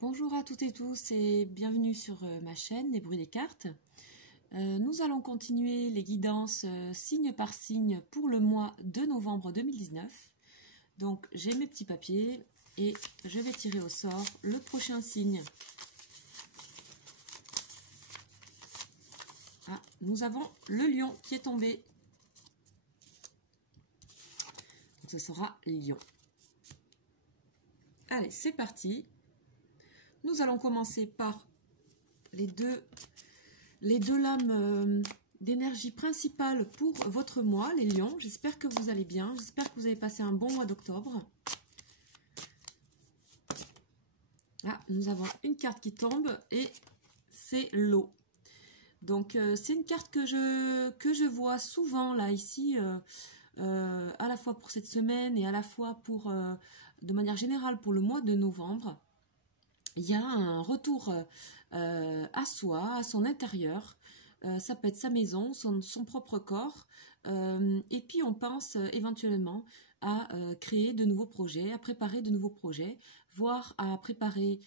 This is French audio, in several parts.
Bonjour à toutes et tous et bienvenue sur ma chaîne Les Bruits des cartes. Nous allons continuer les guidances signe par signe pour le mois de novembre 2019. Donc j'ai mes petits papiers et je vais tirer au sort le prochain signe. Ah, nous avons le lion qui est tombé. Donc, ce sera lion. Allez, c'est parti. Nous allons commencer par les deux lames d'énergie principale pour votre mois, les lions. J'espère que vous allez bien. J'espère que vous avez passé un bon mois d'octobre. Ah, nous avons une carte qui tombe et c'est l'eau. Donc, c'est une carte que je vois souvent là, ici, à la fois pour cette semaine et à la fois pour, de manière générale pour le mois de novembre. Il y a un retour à soi, à son intérieur. Ça peut être sa maison, son propre corps. Et puis on pense éventuellement à créer de nouveaux projets, à préparer de nouveaux projets, voire à préparer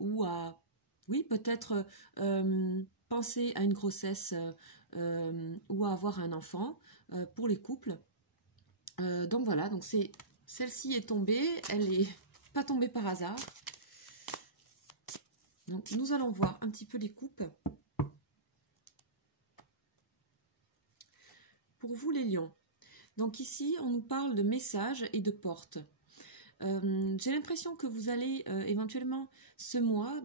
ou à, oui, peut-être penser à une grossesse ou à avoir un enfant pour les couples. Donc voilà, donc celle-ci est tombée, elle n'est pas tombée par hasard. Donc, nous allons voir un petit peu les coupes. Pour vous, les lions. Donc, ici, on nous parle de messages et de portes. J'ai l'impression que vous allez éventuellement, ce mois,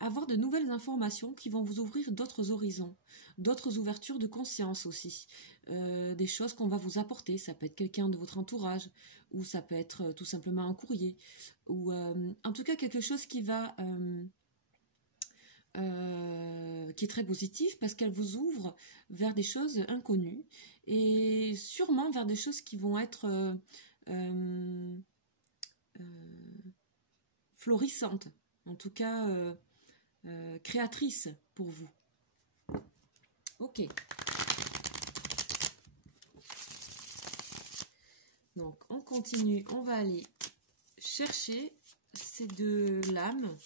avoir de nouvelles informations qui vont vous ouvrir d'autres horizons, d'autres ouvertures de conscience aussi. Des choses qu'on va vous apporter. Ça peut être quelqu'un de votre entourage, ou ça peut être tout simplement un courrier, ou en tout cas quelque chose qui va... qui est très positive parce qu'elle vous ouvre vers des choses inconnues et sûrement vers des choses qui vont être florissantes, en tout cas créatrices pour vous. Ok. Donc on continue, on va aller chercher ces deux lames.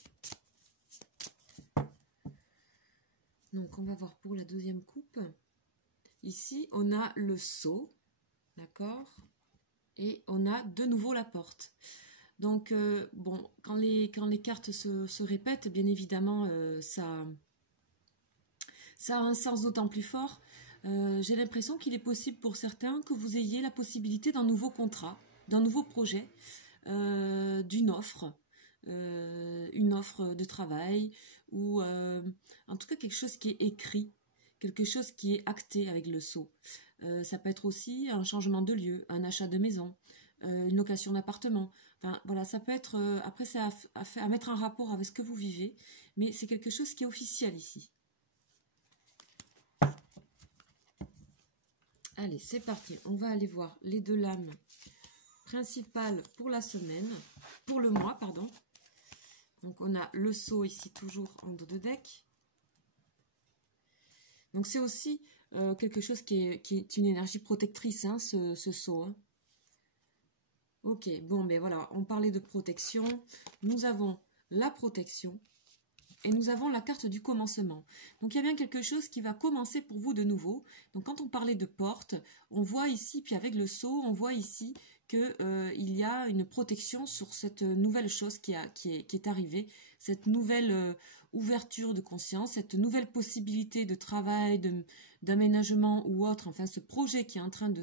Donc, on va voir pour la deuxième coupe. Ici, on a le seau, d'accord? Et on a de nouveau la porte. Donc, bon, quand les cartes se répètent, bien évidemment, ça a un sens d'autant plus fort. J'ai l'impression qu'il est possible pour certains que vous ayez la possibilité d'un nouveau contrat, d'un nouveau projet, d'une offre. Une offre de travail ou en tout cas quelque chose qui est écrit, quelque chose qui est acté avec le sceau. Ça peut être aussi un changement de lieu, un achat de maison, une location d'appartement. Enfin voilà, ça peut être après c'est à mettre en rapport avec ce que vous vivez, mais c'est quelque chose qui est officiel ici. Allez, c'est parti. On va aller voir les deux lames principales pour la semaine, pour le mois, pardon. Donc, on a le seau ici, toujours en dos de deck. Donc, c'est aussi quelque chose qui est une énergie protectrice, hein, ce seau. Hein. Ok, bon, ben voilà, on parlait de protection. Nous avons la protection et nous avons la carte du commencement. Donc, il y a bien quelque chose qui va commencer pour vous de nouveau. Donc, quand on parlait de porte, on voit ici, puis avec le seau, on voit ici qu'il y a une protection sur cette nouvelle chose qui est arrivée, cette nouvelle ouverture de conscience, cette nouvelle possibilité de travail, d'aménagement ou autre, enfin ce projet qui est en train de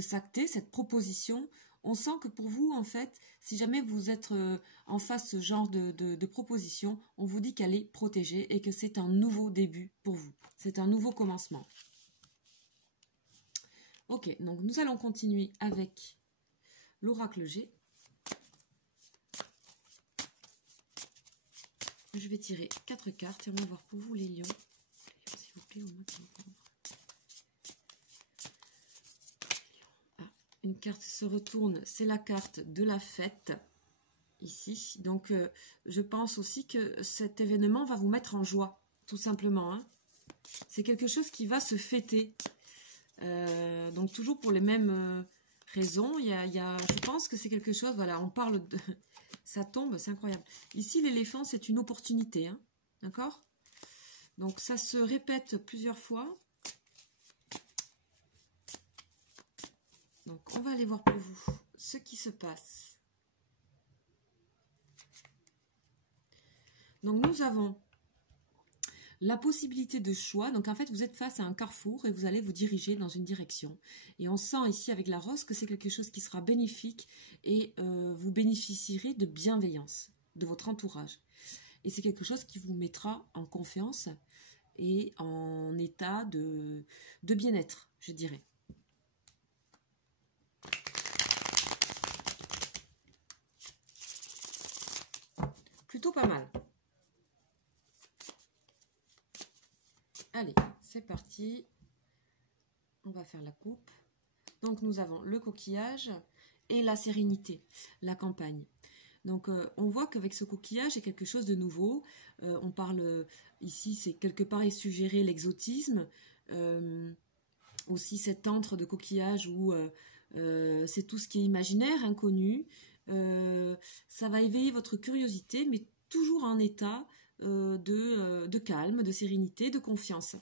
s'acter, cette proposition. On sent que pour vous, en fait, si jamais vous êtes en face de ce genre de proposition, on vous dit qu'elle est protégée et que c'est un nouveau début pour vous. C'est un nouveau commencement. Ok, donc nous allons continuer avec l'oracle G. Je vais tirer 4 cartes et on va voir pour vous les lions. S'il vous plaît, au mois de novembre. Ah, une carte se retourne, c'est la carte de la fête, ici. Donc, je pense aussi que cet événement va vous mettre en joie, tout simplement. Hein. C'est quelque chose qui va se fêter. Donc toujours pour les mêmes raisons, je pense que c'est quelque chose, voilà, on parle de, ça tombe, c'est incroyable. Ici, l'éléphant, c'est une opportunité, hein, d'accord? Donc, ça se répète plusieurs fois. Donc, on va aller voir pour vous ce qui se passe. Donc, nous avons la possibilité de choix. Donc, en fait, vous êtes face à un carrefour et vous allez vous diriger dans une direction. Et on sent ici avec la rose que c'est quelque chose qui sera bénéfique et vous bénéficierez de bienveillance de votre entourage. Et c'est quelque chose qui vous mettra en confiance et en état de bien-être, je dirais. Plutôt pas mal. Allez, c'est parti. On va faire la coupe. Donc, nous avons le coquillage et la sérénité, la campagne. Donc, on voit qu'avec ce coquillage, il y a quelque chose de nouveau. On parle, ici, c'est quelque part, il suggérait l'exotisme. Aussi, cet antre de coquillage où c'est tout ce qui est imaginaire, inconnu. Ça va éveiller votre curiosité, mais toujours en état de calme, de sérénité, de confiance.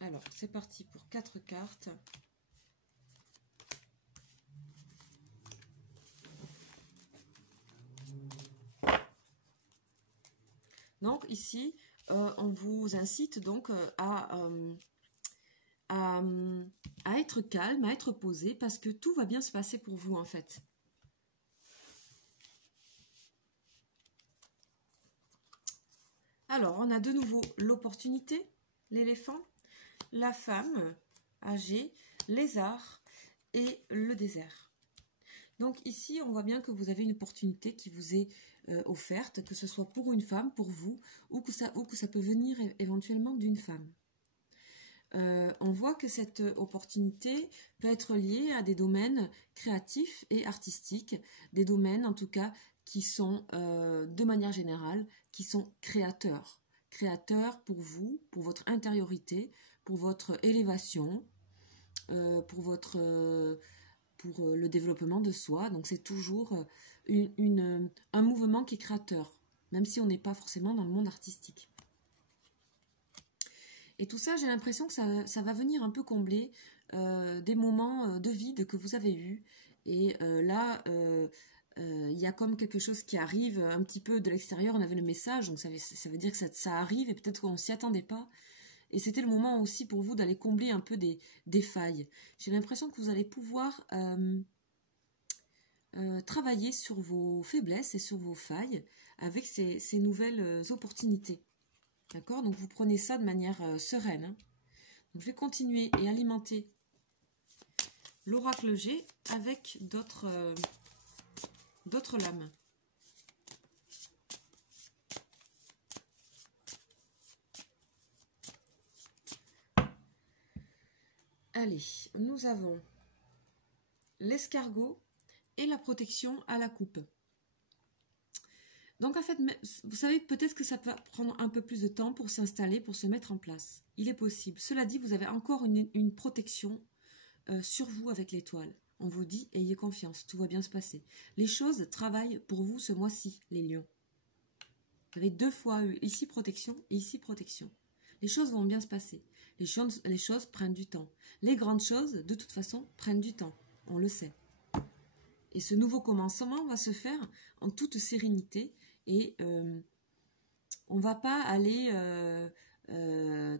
Alors, c'est parti pour 4 cartes. Donc, ici, on vous incite donc à être calme, à être posé, parce que tout va bien se passer pour vous, en fait. Alors, on a de nouveau l'opportunité, l'éléphant, la femme âgée, les arts et le désert. Donc ici, on voit bien que vous avez une opportunité qui vous est offerte, que ce soit pour une femme, pour vous, ou que ça peut venir éventuellement d'une femme. On voit que cette opportunité peut être liée à des domaines créatifs et artistiques, des domaines en tout cas qui sont, de manière générale, qui sont créateurs. Créateurs pour vous, pour votre intériorité, pour votre élévation, pour le développement de soi. Donc c'est toujours un mouvement qui est créateur, même si on n'est pas forcément dans le monde artistique. Et tout ça, j'ai l'impression que ça va venir un peu combler des moments de vide que vous avez eus. Et là, il y a comme quelque chose qui arrive un petit peu de l'extérieur. On avait le message, donc ça veut dire que ça arrive et peut-être qu'on ne s'y attendait pas. Et c'était le moment aussi pour vous d'aller combler un peu des failles. J'ai l'impression que vous allez pouvoir travailler sur vos faiblesses et sur vos failles avec ces nouvelles opportunités. D'accord? Donc vous prenez ça de manière sereine. Hein. Donc, je vais continuer et alimenter l'oracle G avec d'autres lames. Allez, nous avons l'escargot et la protection à la coupe. Donc en fait, vous savez peut-être que ça va prendre un peu plus de temps pour s'installer, pour se mettre en place. Il est possible. Cela dit, vous avez encore une protection sur vous avec l'étoile. On vous dit, ayez confiance, tout va bien se passer. Les choses travaillent pour vous ce mois-ci, les lions. Vous avez 2 fois ici protection et ici protection. Les choses vont bien se passer. Les choses prennent du temps. Les grandes choses, de toute façon, prennent du temps. On le sait. Et ce nouveau commencement va se faire en toute sérénité et on ne va pas aller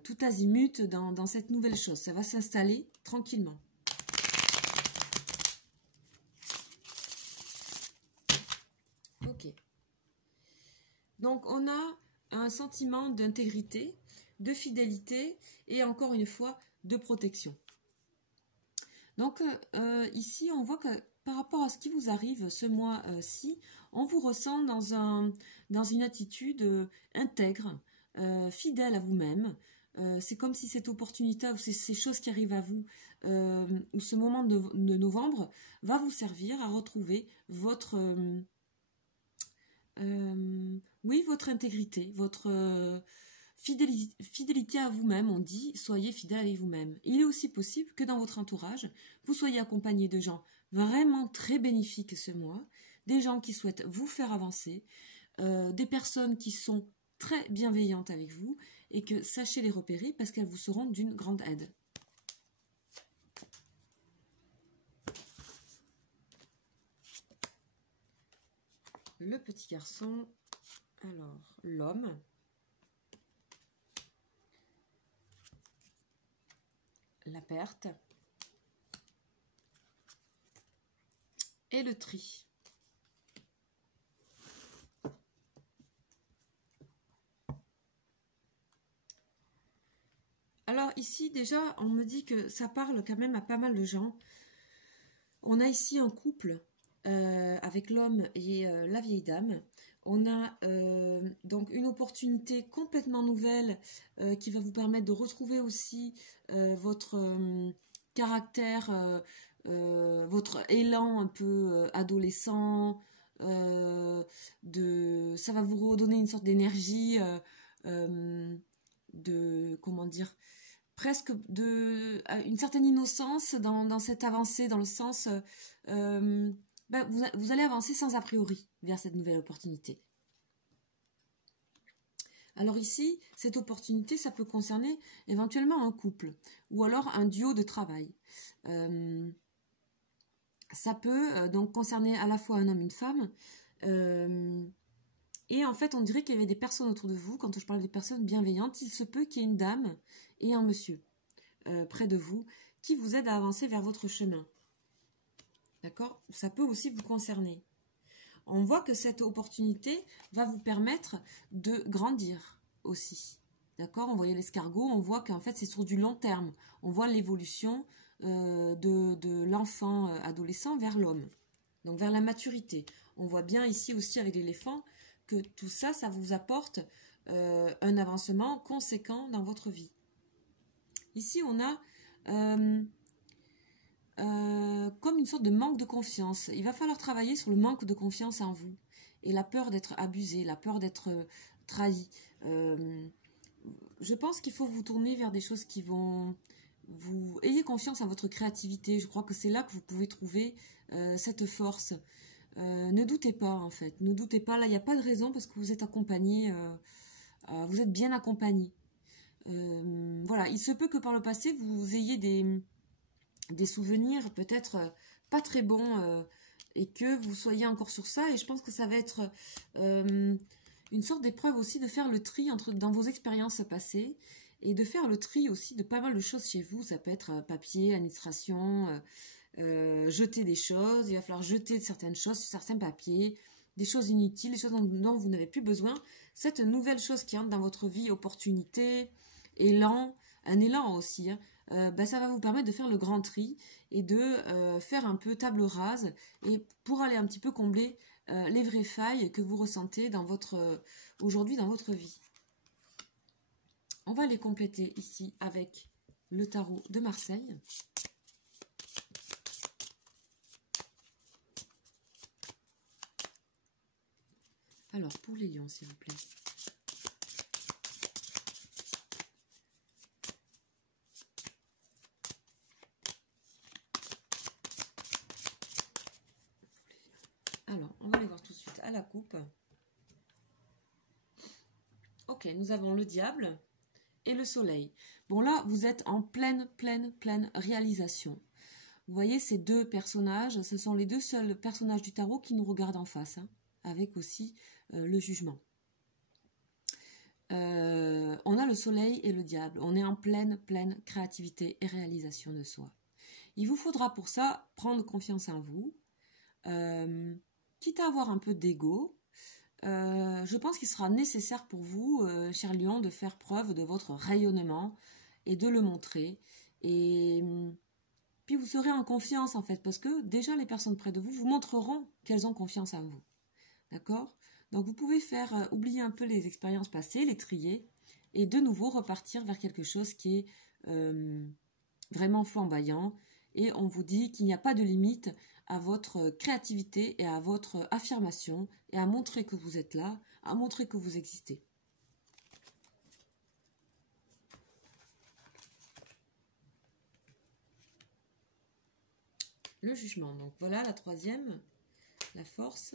tout azimut dans cette nouvelle chose. Ça va s'installer tranquillement. Ok. Donc, on a un sentiment d'intégrité, de fidélité et encore une fois, de protection. Donc, ici, on voit que par rapport à ce qui vous arrive ce mois-ci, on vous ressent dans une attitude intègre, fidèle à vous-même. C'est comme si cette opportunité ou ces choses qui arrivent à vous, ou ce moment de novembre, va vous servir à retrouver votre intégrité, votre fidélité à vous-même, on dit soyez fidèle avec vous-même. Il est aussi possible que dans votre entourage, vous soyez accompagné de gens vraiment très bénéfiques ce mois, des gens qui souhaitent vous faire avancer, des personnes qui sont très bienveillantes avec vous et que sachez les repérer parce qu'elles vous seront d'une grande aide. Le petit garçon, alors l'homme, la perte et le tri. Alors ici déjà on me dit que ça parle quand même à pas mal de gens. On a ici un couple avec l'homme et la vieille dame. On a donc une opportunité complètement nouvelle qui va vous permettre de retrouver aussi votre caractère, votre élan un peu adolescent. Ça va vous redonner une sorte d'énergie, comment dire, presque une certaine innocence dans cette avancée, dans le sens vous allez avancer sans a priori vers cette nouvelle opportunité. Alors ici, cette opportunité, ça peut concerner éventuellement un couple ou alors un duo de travail. Ça peut donc concerner à la fois un homme et une femme. Et en fait, on dirait qu'il y avait des personnes autour de vous. Quand je parle des personnes bienveillantes, il se peut qu'il y ait une dame et un monsieur près de vous qui vous aident à avancer vers votre chemin. D'accord? Ça peut aussi vous concerner. On voit que cette opportunité va vous permettre de grandir aussi. D'accord? On voyait l'escargot, on voit qu'en fait c'est sur du long terme. On voit l'évolution de l'enfant adolescent vers l'homme. Donc vers la maturité. On voit bien ici aussi avec l'éléphant que tout ça, ça vous apporte un avancement conséquent dans votre vie. Ici, on a comme une sorte de manque de confiance. Il va falloir travailler sur le manque de confiance en vous et la peur d'être abusé, la peur d'être trahi. Je pense qu'il faut vous tourner vers des choses qui vont vous... Ayez confiance en votre créativité. Je crois que c'est là que vous pouvez trouver cette force. Ne doutez pas, en fait. Ne doutez pas. Là, il n'y a pas de raison parce que vous êtes accompagné. Vous êtes bien accompagné. Voilà. Il se peut que par le passé, vous ayez des souvenirs peut-être pas très bons et que vous soyez encore sur ça. Et je pense que ça va être une sorte d'épreuve aussi de faire le tri dans vos expériences passées et de faire le tri aussi de pas mal de choses chez vous. Ça peut être papier, administration, jeter des choses. Il va falloir jeter certaines choses, certains papiers, des choses inutiles, des choses dont vous n'avez plus besoin. Cette nouvelle chose qui entre dans votre vie, opportunité, élan, un élan aussi, hein, ça va vous permettre de faire le grand tri et de faire un peu table rase et pour aller un petit peu combler les vraies failles que vous ressentez aujourd'hui dans votre vie. On va les compléter ici avec le tarot de Marseille. Alors, pour les lions, s'il vous plaît. Alors, on va aller voir tout de suite à la coupe. Ok, nous avons le diable et le soleil. Bon, là, vous êtes en pleine réalisation. Vous voyez, ces deux personnages, ce sont les deux seuls personnages du tarot qui nous regardent en face, hein, avec aussi le jugement. On a le soleil et le diable. On est en pleine créativité et réalisation de soi. Il vous faudra pour ça prendre confiance en vous, quitte à avoir un peu d'ego. Je pense qu'il sera nécessaire pour vous, cher lion, de faire preuve de votre rayonnement et de le montrer. Et puis vous serez en confiance en fait, parce que déjà les personnes près de vous vous montreront qu'elles ont confiance en vous. D'accord? Donc vous pouvez faire oublier un peu les expériences passées, les trier, et de nouveau repartir vers quelque chose qui est vraiment flamboyant. Et on vous dit qu'il n'y a pas de limite à votre créativité et à votre affirmation, et à montrer que vous êtes là, à montrer que vous existez. Le jugement. Donc voilà la troisième, la force.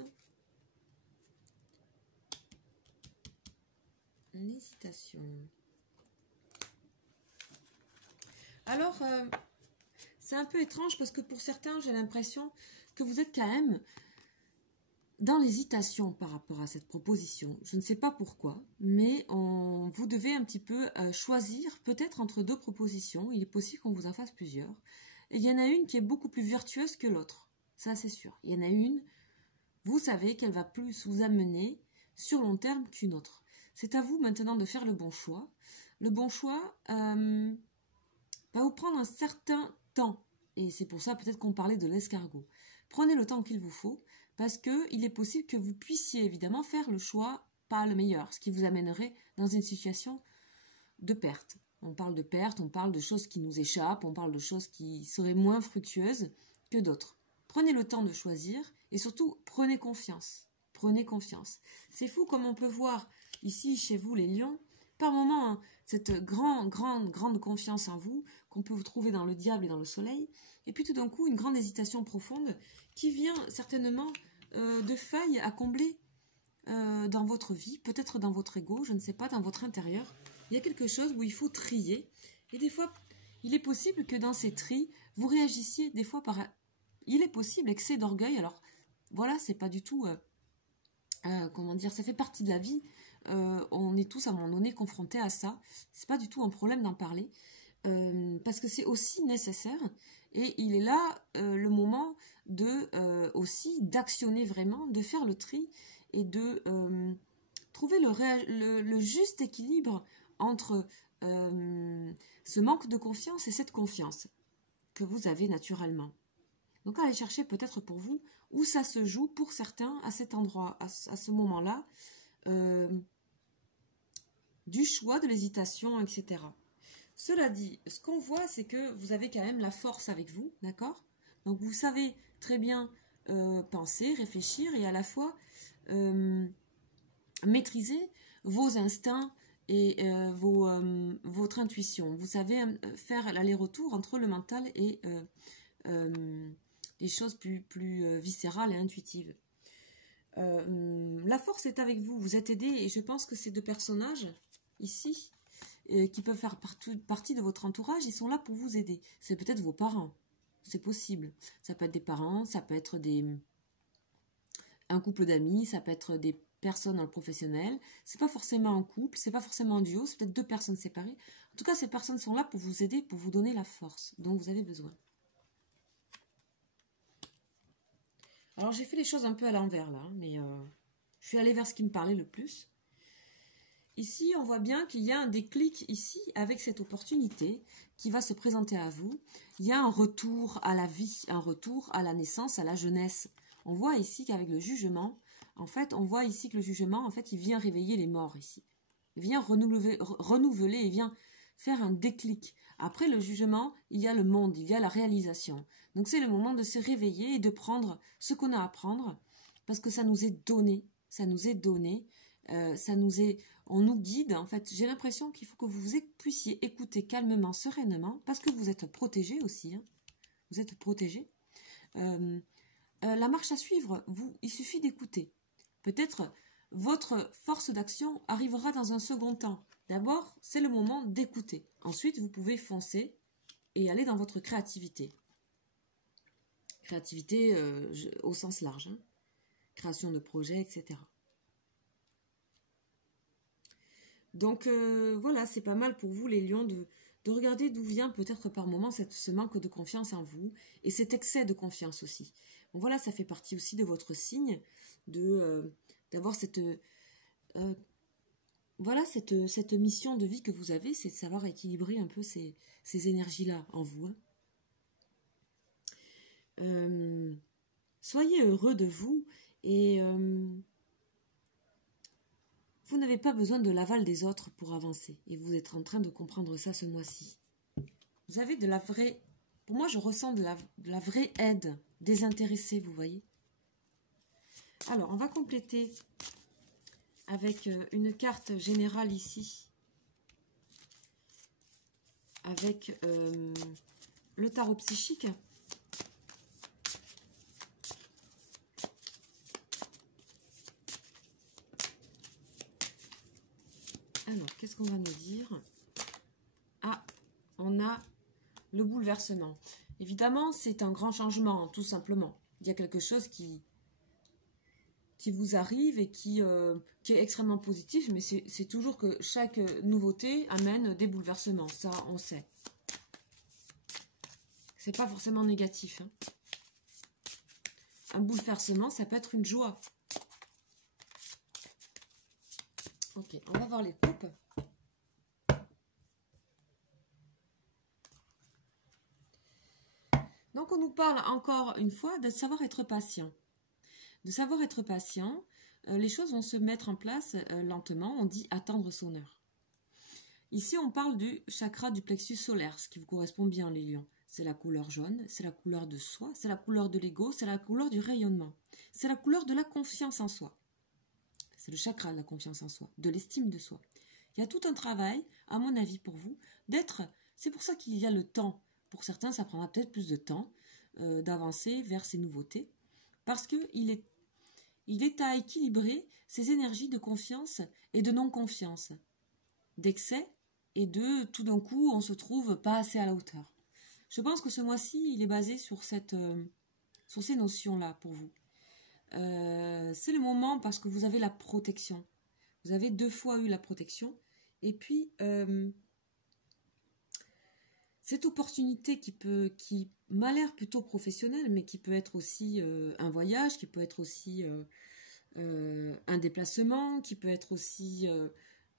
L'hésitation. Alors, c'est un peu étrange parce que pour certains, j'ai l'impression que vous êtes quand même dans l'hésitation par rapport à cette proposition. Je ne sais pas pourquoi, mais vous devez un petit peu choisir peut-être entre deux propositions. Il est possible qu'on vous en fasse plusieurs. Et il y en a une qui est beaucoup plus vertueuse que l'autre. Ça, c'est sûr. Il y en a une, vous savez qu'elle va plus vous amener sur long terme qu'une autre. C'est à vous maintenant de faire le bon choix. Le bon choix va vous prendre un certain temps. Et c'est pour ça peut-être qu'on parlait de l'escargot. Prenez le temps qu'il vous faut, parce qu'il est possible que vous puissiez évidemment faire le choix pas le meilleur, ce qui vous amènerait dans une situation de perte. On parle de perte, on parle de choses qui nous échappent, on parle de choses qui seraient moins fructueuses que d'autres. Prenez le temps de choisir et surtout prenez confiance. Prenez confiance. C'est fou comme on peut voir ici chez vous les lions, par moments, hein, cette grande confiance en vous qu'on peut vous trouver dans le diable et dans le soleil, et puis tout d'un coup une grande hésitation profonde qui vient certainement de failles à combler dans votre vie, peut-être dans votre ego, je ne sais pas, dans votre intérieur. Il y a quelque chose où il faut trier, et des fois, il est possible que dans ces tris, vous réagissiez des fois par... Il est possible, excès d'orgueil, alors voilà, c'est pas du tout... comment dire, ça fait partie de la vie, on est tous à un moment donné confrontés à ça, c'est pas du tout un problème d'en parler, parce que c'est aussi nécessaire, et il est là le moment de aussi d'actionner vraiment, de faire le tri, et de trouver le juste équilibre entre ce manque de confiance et cette confiance que vous avez naturellement. Donc allez chercher peut-être pour vous où ça se joue pour certains à cet endroit, à ce moment-là, du choix, de l'hésitation, etc. Cela dit, ce qu'on voit, c'est que vous avez quand même la force avec vous, d'accord? Donc vous savez très bien penser, réfléchir et à la fois maîtriser vos instincts et votre intuition. Vous savez faire l'aller-retour entre le mental et des choses plus viscérales et intuitives. La force est avec vous, vous êtes aidé, et je pense que ces deux personnages ici, qui peuvent faire partie de votre entourage, ils sont là pour vous aider. C'est peut-être vos parents, c'est possible. Ça peut être des parents, ça peut être un couple d'amis, ça peut être des personnes dans le professionnel. C'est pas forcément un couple, c'est pas forcément un duo, c'est peut-être deux personnes séparées. En tout cas, ces personnes sont là pour vous aider, pour vous donner la force dont vous avez besoin. Alors j'ai fait les choses un peu à l'envers là, mais je suis allée vers ce qui me parlait le plus. Ici, on voit bien qu'il y a un déclic ici avec cette opportunité qui va se présenter à vous. Il y a un retour à la vie, un retour à la naissance, à la jeunesse. On voit ici qu'avec le jugement, en fait, on voit ici que le jugement, en fait, il vient réveiller les morts ici. Il vient renouveler, il vient faire un déclic. Après le jugement, il y a le monde, il y a la réalisation. Donc c'est le moment de se réveiller et de prendre ce qu'on a à prendre, parce que ça nous est donné, on nous guide. En fait, j'ai l'impression qu'il faut que vous puissiez écouter calmement, sereinement, parce que vous êtes protégé aussi. Hein. Vous êtes protégé. La marche à suivre, il suffit d'écouter. Peut-être votre force d'action arrivera dans un second temps. D'abord, c'est le moment d'écouter. Ensuite, vous pouvez foncer et aller dans votre créativité. Créativité au sens large. Hein. Création de projets, etc. Donc voilà, c'est pas mal pour vous les lions de regarder d'où vient peut-être par moment ce manque de confiance en vous et cet excès de confiance aussi. Bon, voilà, ça fait partie aussi de votre signe d'avoir cette mission de vie que vous avez, c'est de savoir équilibrer un peu ces énergies-là en vous. Hein. Soyez heureux de vous et vous n'avez pas besoin de l'aval des autres pour avancer. Et vous êtes en train de comprendre ça ce mois-ci. Vous avez de la vraie... Pour moi, je ressens de la vraie aide désintéressée, vous voyez. Alors, on va compléter avec une carte générale ici. Avec le tarot psychique. qu'est-ce qu'on va nous dire? Ah, on a le bouleversement. Évidemment, c'est un grand changement, tout simplement. Il y a quelque chose qui vous arrive et qui est extrêmement positif, mais c'est toujours que chaque nouveauté amène des bouleversements. Ça, on sait. C'est pas forcément négatif. Hein. Un bouleversement, ça peut être une joie. Ok, on va voir les coupes. Donc, on nous parle encore une fois de savoir être patient. De savoir être patient, les choses vont se mettre en place lentement. On dit attendre son heure. Ici, on parle du chakra du plexus solaire, ce qui vous correspond bien, les lions. C'est la couleur jaune, c'est la couleur de soi, c'est la couleur de l'ego, c'est la couleur du rayonnement. C'est la couleur de la confiance en soi. C'est le chakra de la confiance en soi, de l'estime de soi. Il y a tout un travail, à mon avis, pour vous, d'être... C'est pour ça qu'il y a le temps. Pour certains, ça prendra peut-être plus de temps d'avancer vers ces nouveautés, parce qu'il est à équilibrer ces énergies de confiance et de non-confiance, d'excès et de tout d'un coup, on se trouve pas assez à la hauteur. Je pense que ce mois-ci, il est basé sur ces notions-là pour vous. C'est le moment parce que vous avez la protection. Vous avez 2 fois eu la protection. Et puis, cette opportunité qui m'a l'air plutôt professionnelle, mais qui peut être aussi un voyage, qui peut être aussi un déplacement, qui peut être aussi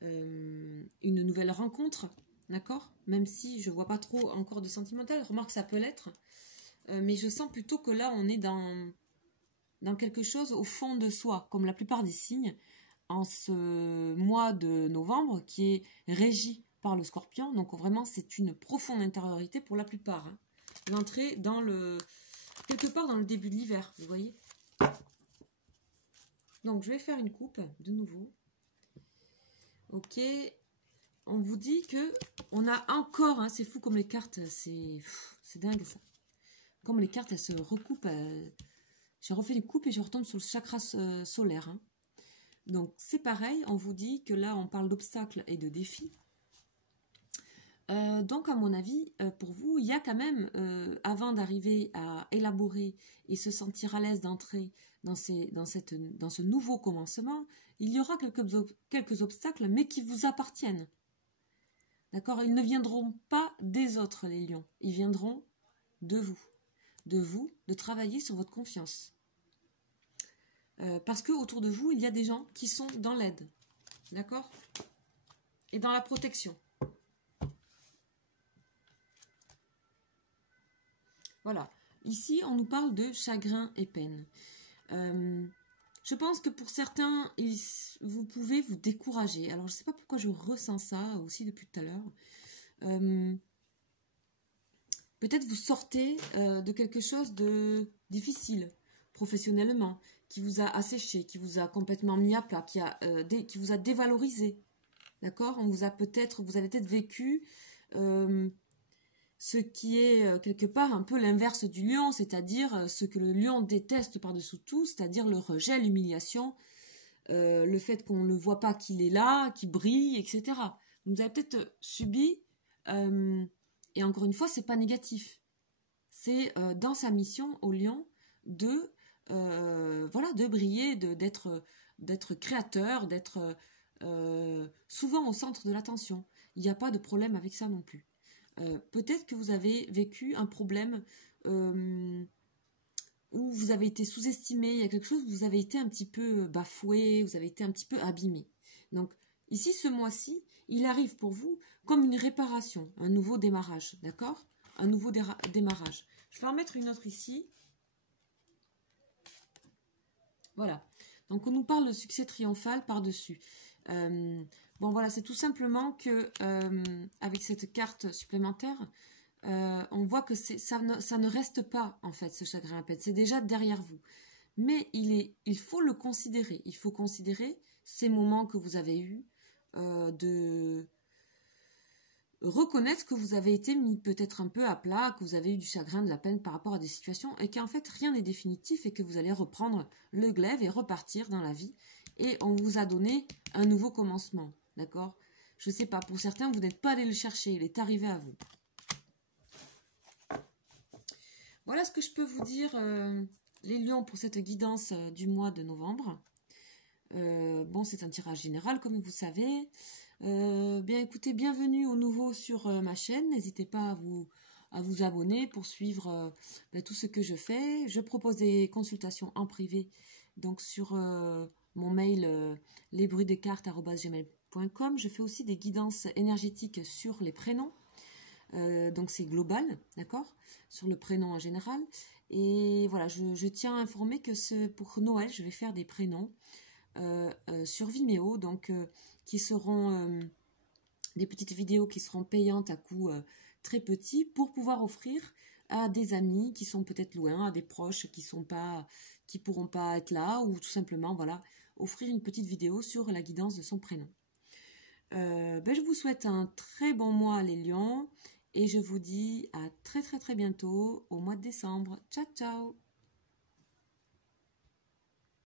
une nouvelle rencontre, d'accord? Même si je vois pas trop encore de sentimental, remarque ça peut l'être, mais je sens plutôt que là on est dans quelque chose au fond de soi, comme la plupart des signes, en ce mois de novembre qui est régi par le Scorpion, donc vraiment c'est une profonde intériorité pour la plupart. Hein. L'entrée dans quelque part dans le début de l'hiver, vous voyez. Donc je vais faire une coupe de nouveau. Ok, on vous dit que on a encore, hein, c'est fou comme les cartes, c'est dingue ça. Comme les cartes elles se recoupent, j'ai refait une coupe et je retombe sur le chakra solaire. Hein. Donc c'est pareil, on vous dit que là on parle d'obstacles et de défis. Donc à mon avis, pour vous, il y a quand même, avant d'arriver à élaborer et se sentir à l'aise d'entrer dans ce nouveau commencement, il y aura quelques obstacles, mais qui vous appartiennent. D'accord? Ils ne viendront pas des autres, les lions. Ils viendront de vous. De vous, de travailler sur votre confiance. Parce que autour de vous, il y a des gens qui sont dans l'aide. D'accord? Et dans la protection. Voilà. Ici, on nous parle de chagrin et peine. Je pense que pour certains, vous pouvez vous décourager. Alors, je ne sais pas pourquoi je ressens ça aussi depuis tout à l'heure. Peut-être vous sortez de quelque chose de difficile professionnellement, qui vous a asséché, qui vous a complètement mis à plat, qui vous a dévalorisé. D'accord? Vous avez peut-être vécu ce qui est quelque part un peu l'inverse du lion, c'est-à-dire ce que le lion déteste par-dessous tout, c'est-à-dire le rejet, l'humiliation, le fait qu'on ne voit pas qu'il est là, qu'il brille, etc. Vous avez peut-être subi, et encore une fois, c'est pas négatif. C'est dans sa mission au lion de briller, d'être créateur, d'être souvent au centre de l'attention. Il n'y a pas de problème avec ça non plus. Peut-être que vous avez vécu un problème où vous avez été sous-estimé, il y a quelque chose où vous avez été un petit peu bafoué, vous avez été un petit peu abîmé. Donc ici, ce mois-ci, il arrive pour vous comme une réparation, un nouveau démarrage, d'accord? Un nouveau démarrage. Je vais en mettre une autre ici. Voilà. Donc on nous parle de succès triomphal par-dessus. Bon voilà, c'est tout simplement que avec cette carte supplémentaire, on voit que ça ne reste pas en fait ce chagrin à peine, c'est déjà derrière vous. Mais il faut le considérer, il faut considérer ces moments que vous avez eus, de reconnaître que vous avez été mis peut-être un peu à plat, que vous avez eu du chagrin, de la peine par rapport à des situations et qu'en fait rien n'est définitif et que vous allez reprendre le glaive et repartir dans la vie et on vous a donné un nouveau commencement, d'accord? Je ne sais pas, pour certains, vous n'êtes pas allé le chercher, il est arrivé à vous. Voilà ce que je peux vous dire, les lions, pour cette guidance du mois de novembre. Bon, c'est un tirage général, comme vous savez. Bien écoutez, bienvenue aux nouveaux sur ma chaîne. N'hésitez pas à vous abonner pour suivre tout ce que je fais. Je propose des consultations en privé, donc sur mon mail lesbruitsdescartes@gmail.com. Je fais aussi des guidances énergétiques sur les prénoms. Donc c'est global, d'accord, sur le prénom en général. Et voilà, je tiens à informer que pour Noël, je vais faire des prénoms sur Vimeo, donc qui seront des petites vidéos qui seront payantes à coût très petit pour pouvoir offrir à des amis qui sont peut-être loin, à des proches qui pourront pas être là, ou tout simplement voilà, offrir une petite vidéo sur la guidance de son prénom. Je vous souhaite un très bon mois les lions et je vous dis à très très très bientôt au mois de décembre. Ciao ciao.